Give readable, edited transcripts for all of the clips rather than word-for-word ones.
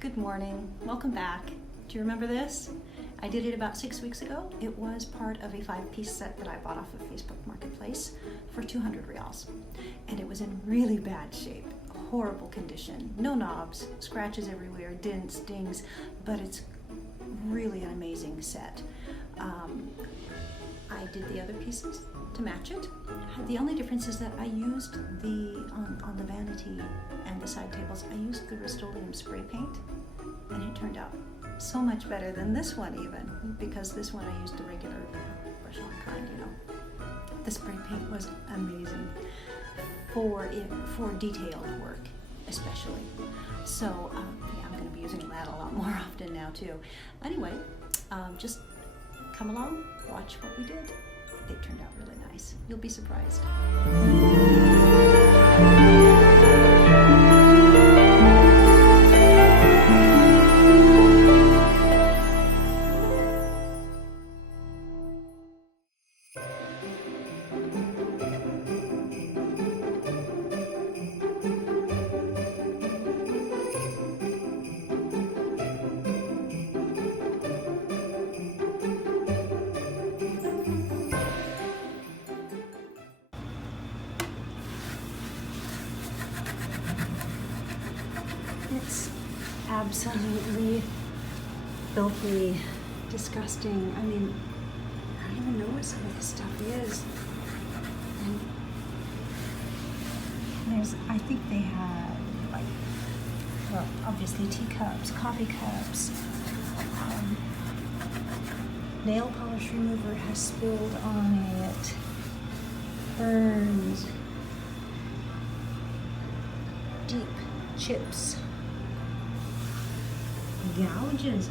Good morning, welcome back. Do you remember this? I did it about 6 weeks ago. It was part of a 5-piece set that I bought off of Facebook Marketplace for 200 reals. And it was in really bad shape, horrible condition, no knobs, scratches everywhere, dents, dings, but it's really an amazing set. I did the other pieces to match it. The only difference is that I used on the vanity and the side tables, I used the Rust-Oleum spray paint, and it turned out so much better than this one even, because this one I used the regular brush-on kind, you know. The spray paint was amazing for detailed work, especially. So yeah, I'm going to be using that a lot more often now too. Anyway, just come along, watch what we did. They turned out really nice. You'll be surprised. It's absolutely filthy, disgusting. I mean, I don't even know what some of this stuff is. And I think they had, like, well, obviously teacups, coffee cups. Nail polish remover has spilled on it. Burns. Deep chips. Gouges.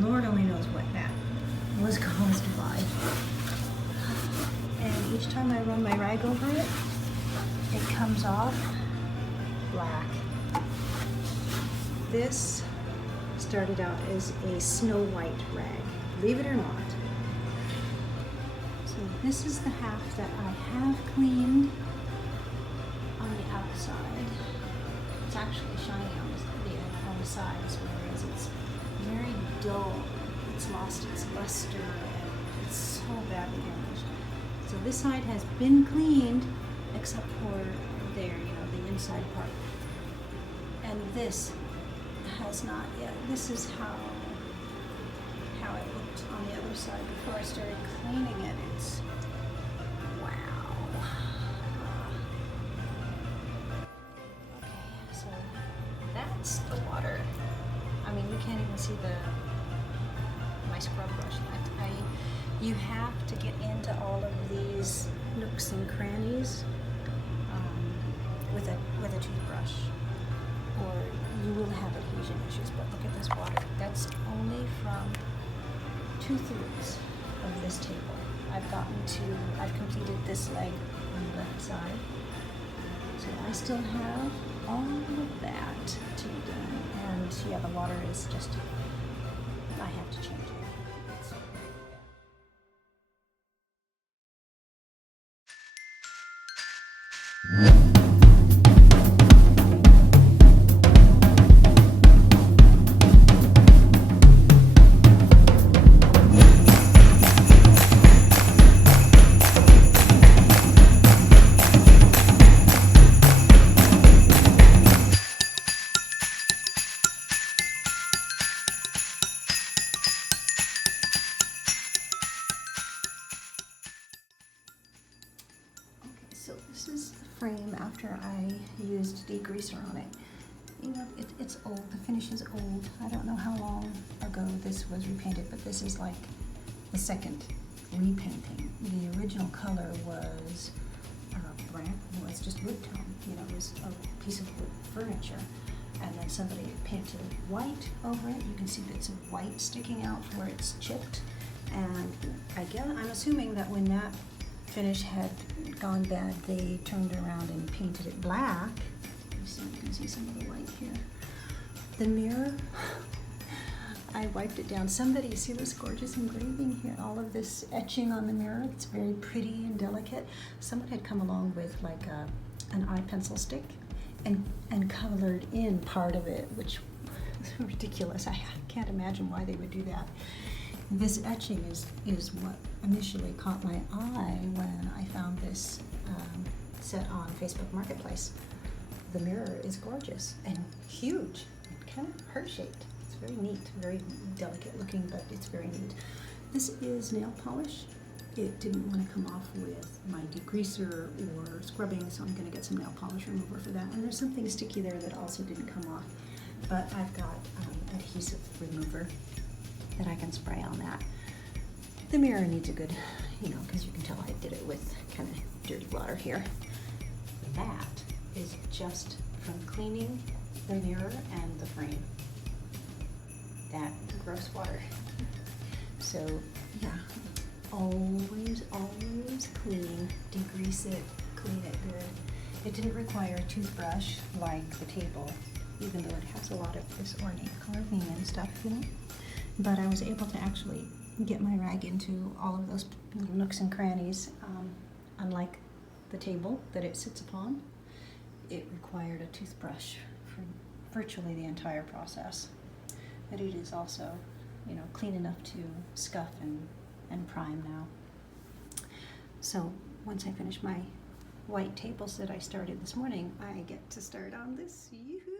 Lord only knows what that was caused by. And each time I run my rag over it, it comes off black. This started out as a snow white rag, believe it or not. So this is the half that I have cleaned on the outside. It's actually shiny on the sides, whereas it's very dull. It's lost its luster and it's so badly damaged. So this side has been cleaned, except for there, you know, the inside part. And this has not yet. This is how it looked on the other side before I started cleaning it. It's wow. Okay, so that's the water. I mean, you can't even see my scrub brush. You have to get into all of these nooks and crannies with a toothbrush, or you will have adhesion issues. But look at this water. That's only from 2/3 of this table. I've completed this leg on the left side. So I still have all of that to be done. And yeah, the water is just, I have to change it. So this is the frame after I used degreaser on it. You know, it's old, the finish is old. I don't know how long ago this was repainted, but this is like the second repainting. The original color was brown, well, it's just wood tone, you know, it was a piece of wood furniture. And then somebody painted white over it. You can see bits of white sticking out where it's chipped. And again, I'm assuming that when that finish had gone bad, they turned around and painted it black. You can see some of the white here. The mirror, I wiped it down. Somebody, see this gorgeous engraving here? All of this etching on the mirror. It's very pretty and delicate. Someone had come along with like an eye pencil stick and colored in part of it, which ridiculous. I can't imagine why they would do that. This etching is what initially caught my eye when I found this set on Facebook Marketplace. The mirror is gorgeous and huge, kind of heart-shaped. It's very neat, very delicate looking, but it's very neat. This is nail polish. It didn't want to come off with my degreaser or scrubbing, so I'm going to get some nail polish remover for that. And there's something sticky there that also didn't come off, but I've got adhesive remover that I can spray on that. The mirror needs a good, because you can tell I did it with kind of dirty water here. That is just from cleaning the mirror and the frame. That gross water. So yeah, always clean, degrease it, clean it good. It didn't require a toothbrush like the table, even though it has a lot of this ornate carving and stuff, But I was able to actually get my rag into all of those little nooks and crannies. Unlike the table that it sits upon, it required a toothbrush for virtually the entire process. But it is also, clean enough to scuff and prime now. So once I finish my white tables that I started this morning, I get to start on this. Yoo-hoo!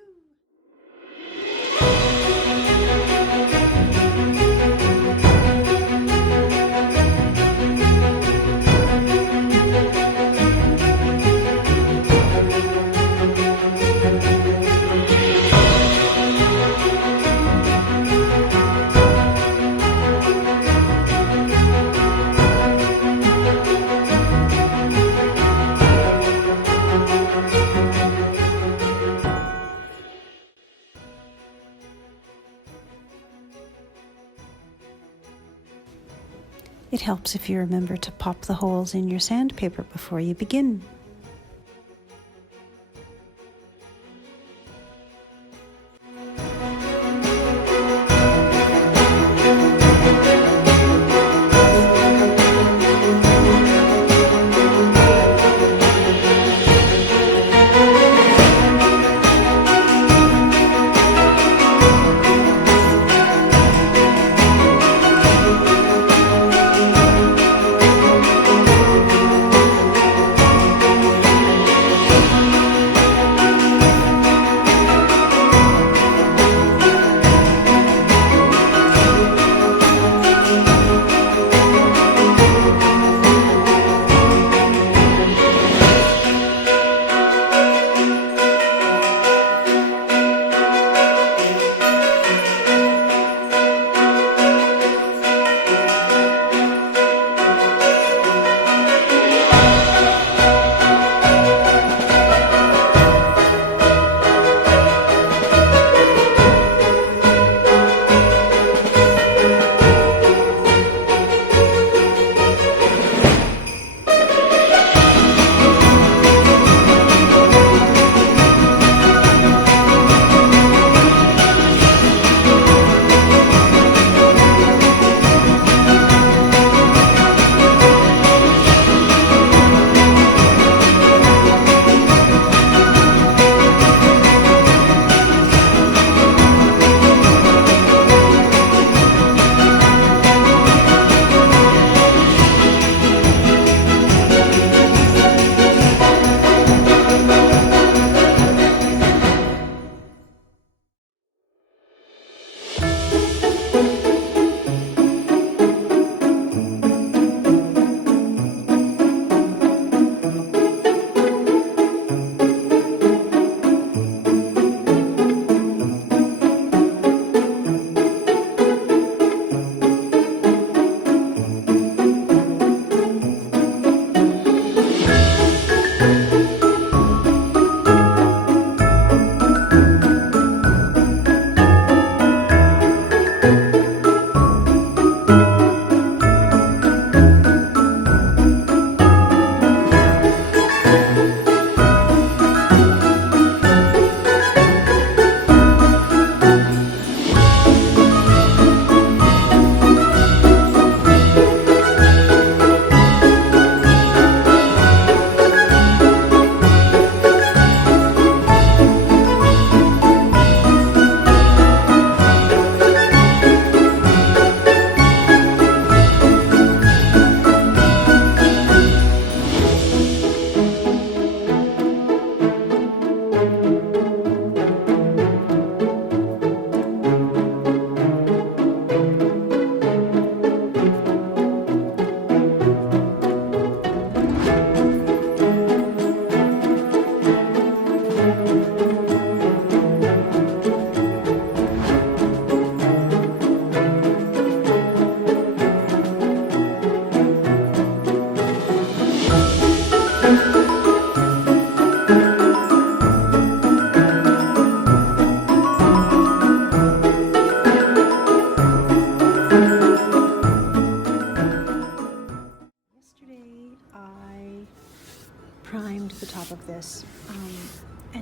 It helps if you remember to pop the holes in your sandpaper before you begin.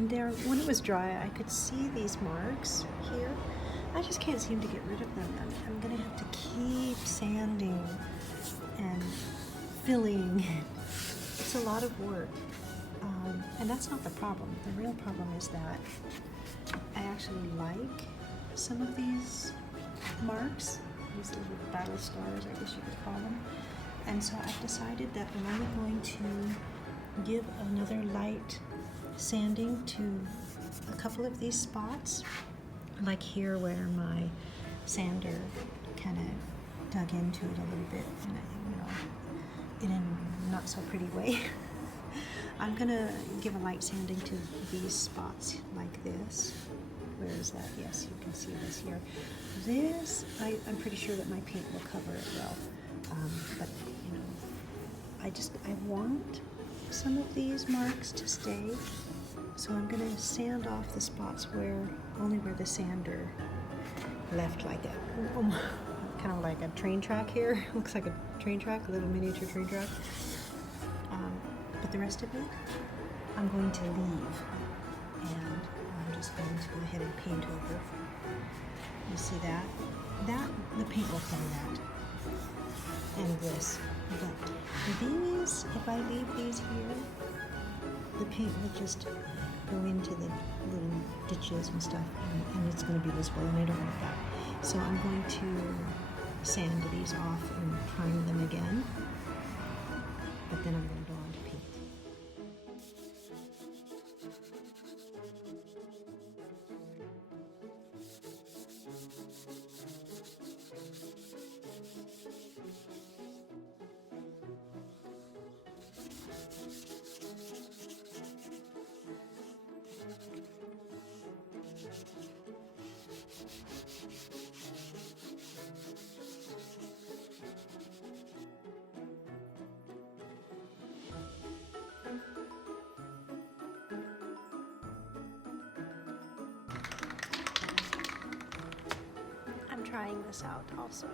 And there, when it was dry, I could see these marks here. I just can't seem to get rid of them. I'm gonna have to keep sanding and filling. It's a lot of work. And that's not the problem. The real problem is that I actually like some of these marks, these little battle stars, I guess you could call them. And so I've decided that I'm only going to give another light sanding to a couple of these spots, like here where my sander kind of dug into it a little bit in a not so pretty way. I'm gonna give a light sanding to these spots like this. Where is that? Yes, you can see this here. This, I'm pretty sure that my paint will cover it well. But you know, I want some of these marks to stay. So I'm gonna sand off the spots only where the sander left like a, kind of like a train track here. Looks like a train track, a little miniature train track. But the rest of it, I'm going to leave. And I'm just going to go ahead and paint over. You see that? The paint will cover that. And this. But these, if I leave these here, the paint will just go into the little ditches and stuff, and it's going to be visible, and I don't want that. So I'm going to sand these off and prime them again, but then I'm going to go on to paint. Trying this out also.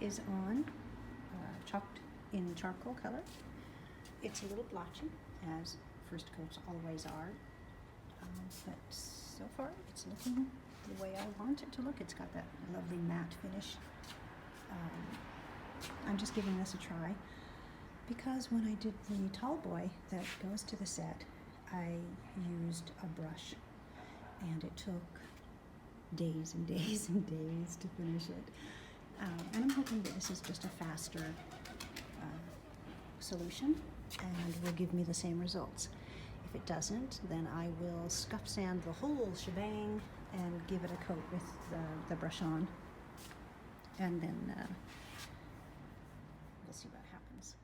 Is on, chalked in charcoal color. It's a little blotchy, as first coats always are, but so far it's looking the way I want it to look. It's got that lovely matte finish. I'm just giving this a try because when I did the tall boy that goes to the set, I used a brush, and it took days and days and days to finish it. And I'm hoping that this is just a faster solution and will give me the same results. If it doesn't, then I will scuff sand the whole shebang and give it a coat with the brush on, and then we'll see what happens.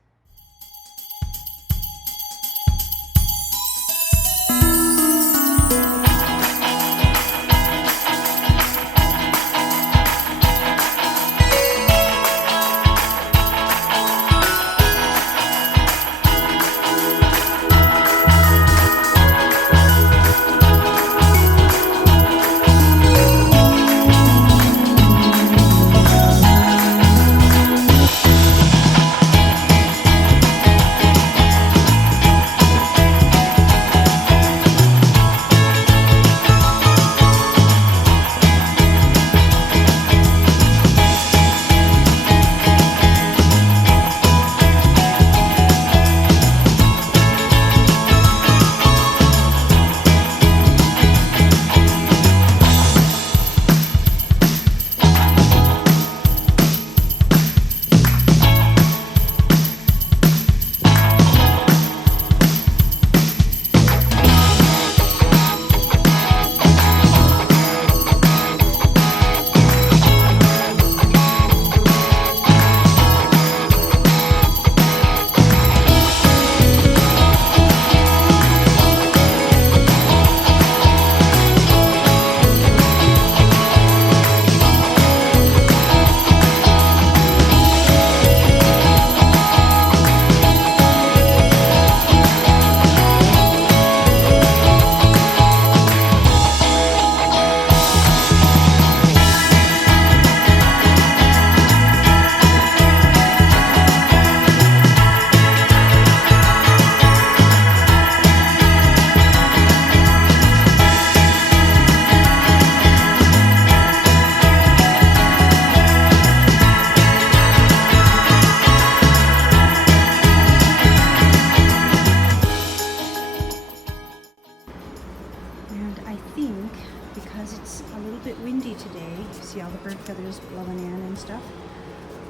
because it's a little bit windy today. See all the bird feathers blowing in and stuff.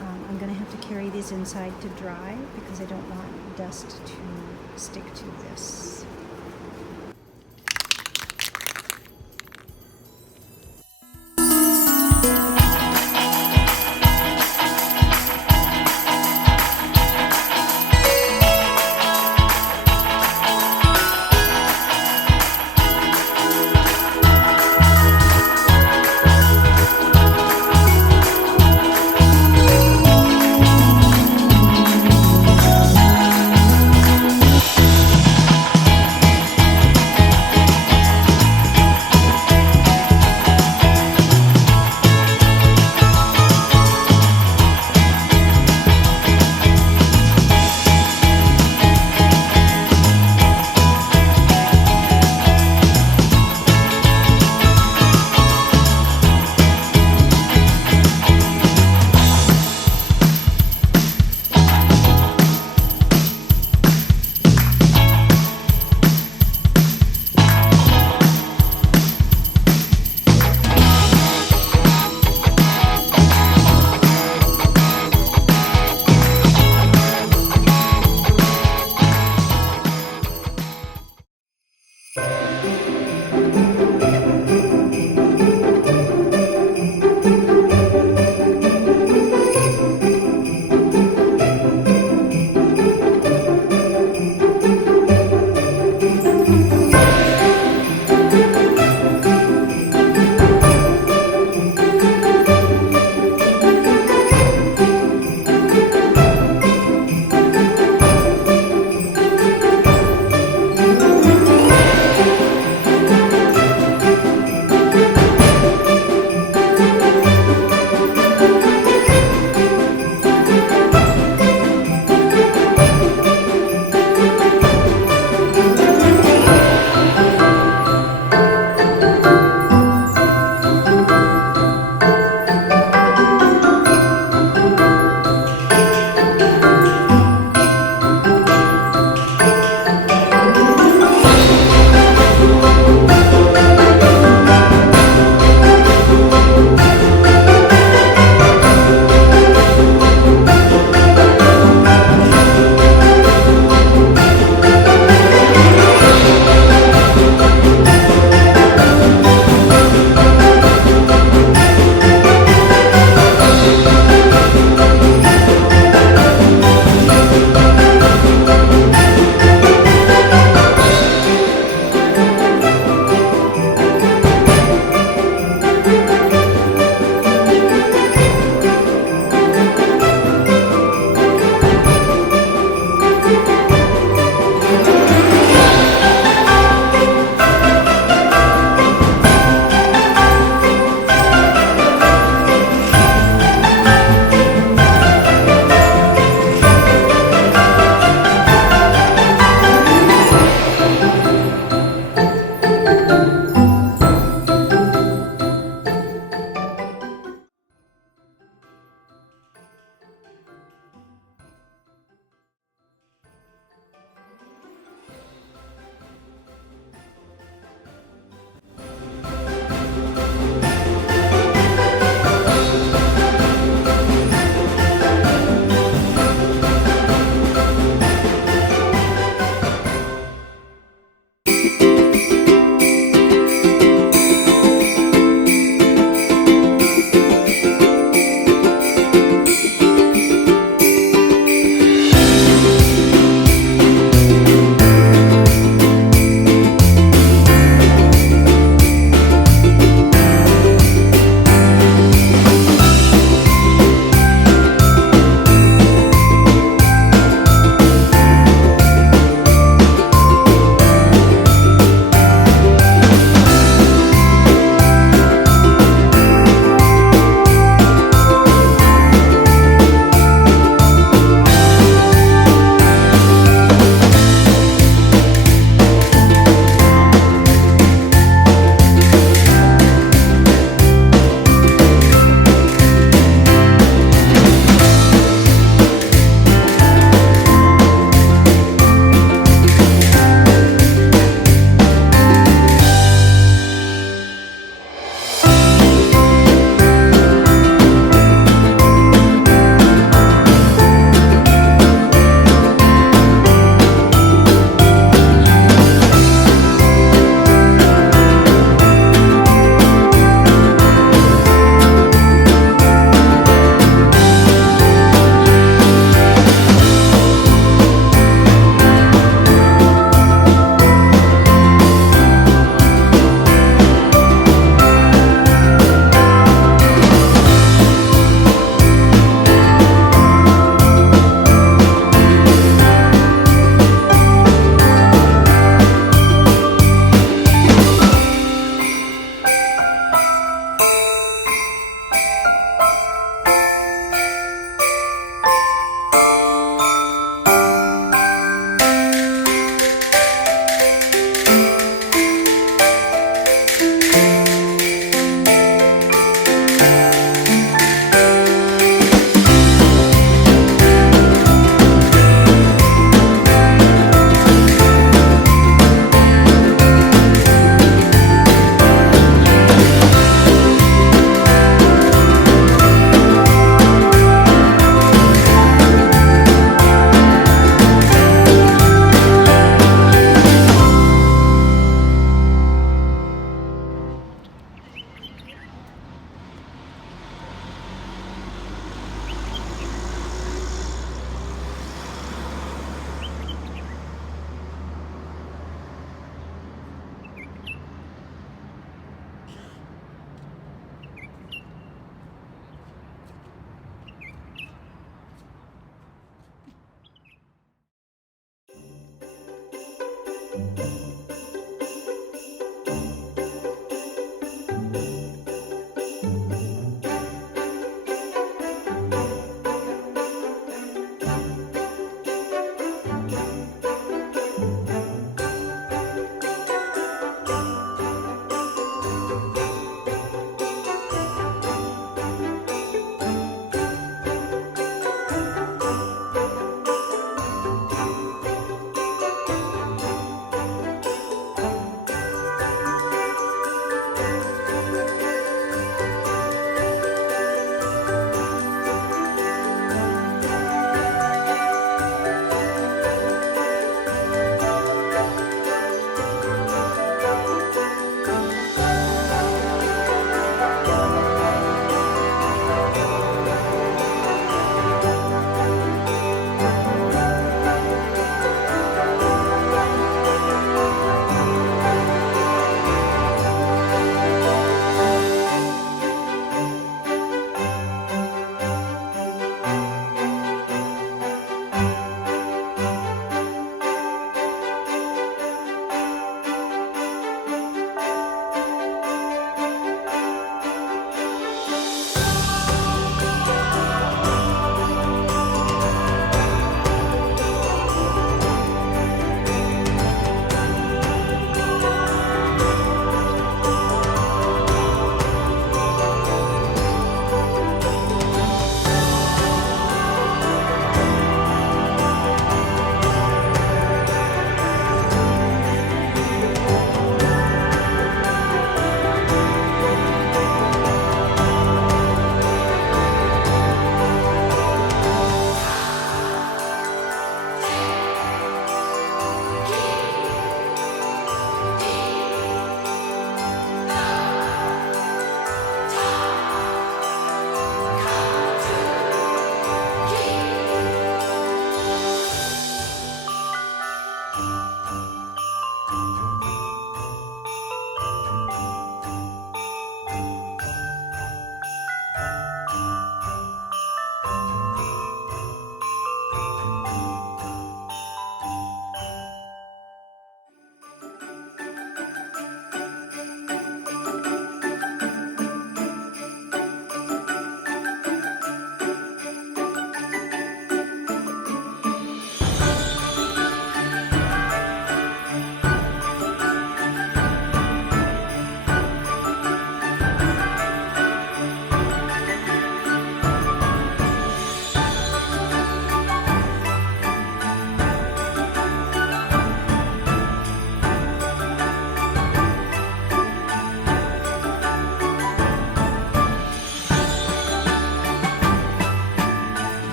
I'm going to have to carry these inside to dry because I don't want dust to stick to this.